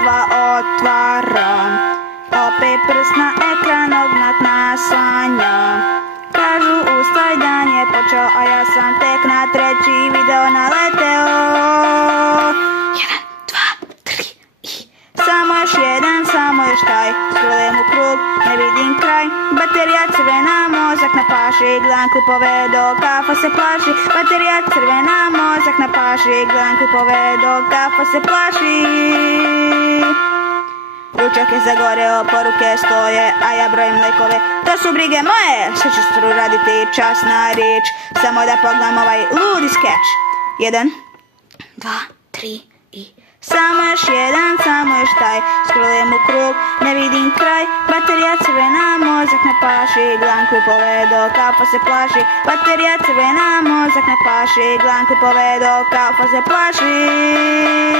jedva otváram. Opět prst na ekran, odnad naslanjam. Kažu ustaj dan je počeo, a ja sam tek na treći video naleteo. 1, 2, 3 i... Samo još jedan, samo još taj. Scrollujem u krug, ne vidim kraj. Baterija crvena, mozak na paši. Gledam klipove dok kafa se plaši. Baterija crvena, mozak na paši. Gledam klipove dok kafa se plaši. Ručak je zagoreo, poruke stoje, a ja brojim lajkove. To su brige moje, sve ću stru raditi, časna riječ. Samo da pogledam ovaj ludi skeč. 1, 2, 3 i... Samo još jedan, samo još taj. Scrollujem u krug, ne vidim kraj. Baterija crvena, mozak na paši. Gledam klipove dok kafa se plaši. Baterija crvena, mozak na paši. Gledam klipove dok kafa se plaši.